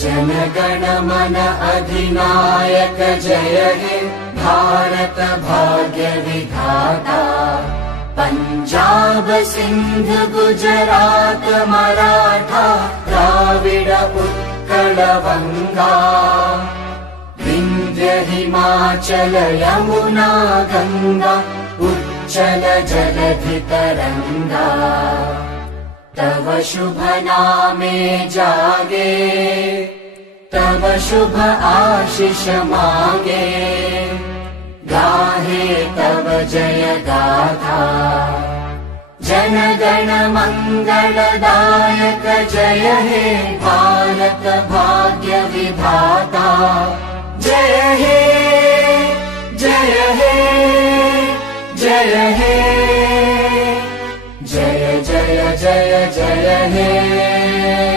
जनगण मन अधिनायक जय हे भारत भाग्य विधाता। पंजाब सिंध गुजरात मराठा द्राविड उत्कल वंगा। विंध्य हिमाचल यमुना गंगा उच्चल जलधि तरंगा। तव शुभ नामे जागे तव शुभ आशीष मागे। गाहे तव जय गाथा जनगण मंगलदायक जय हे भारत भाग्य विधाता। जय हे जय हे जय हे जय जय जय जय हे।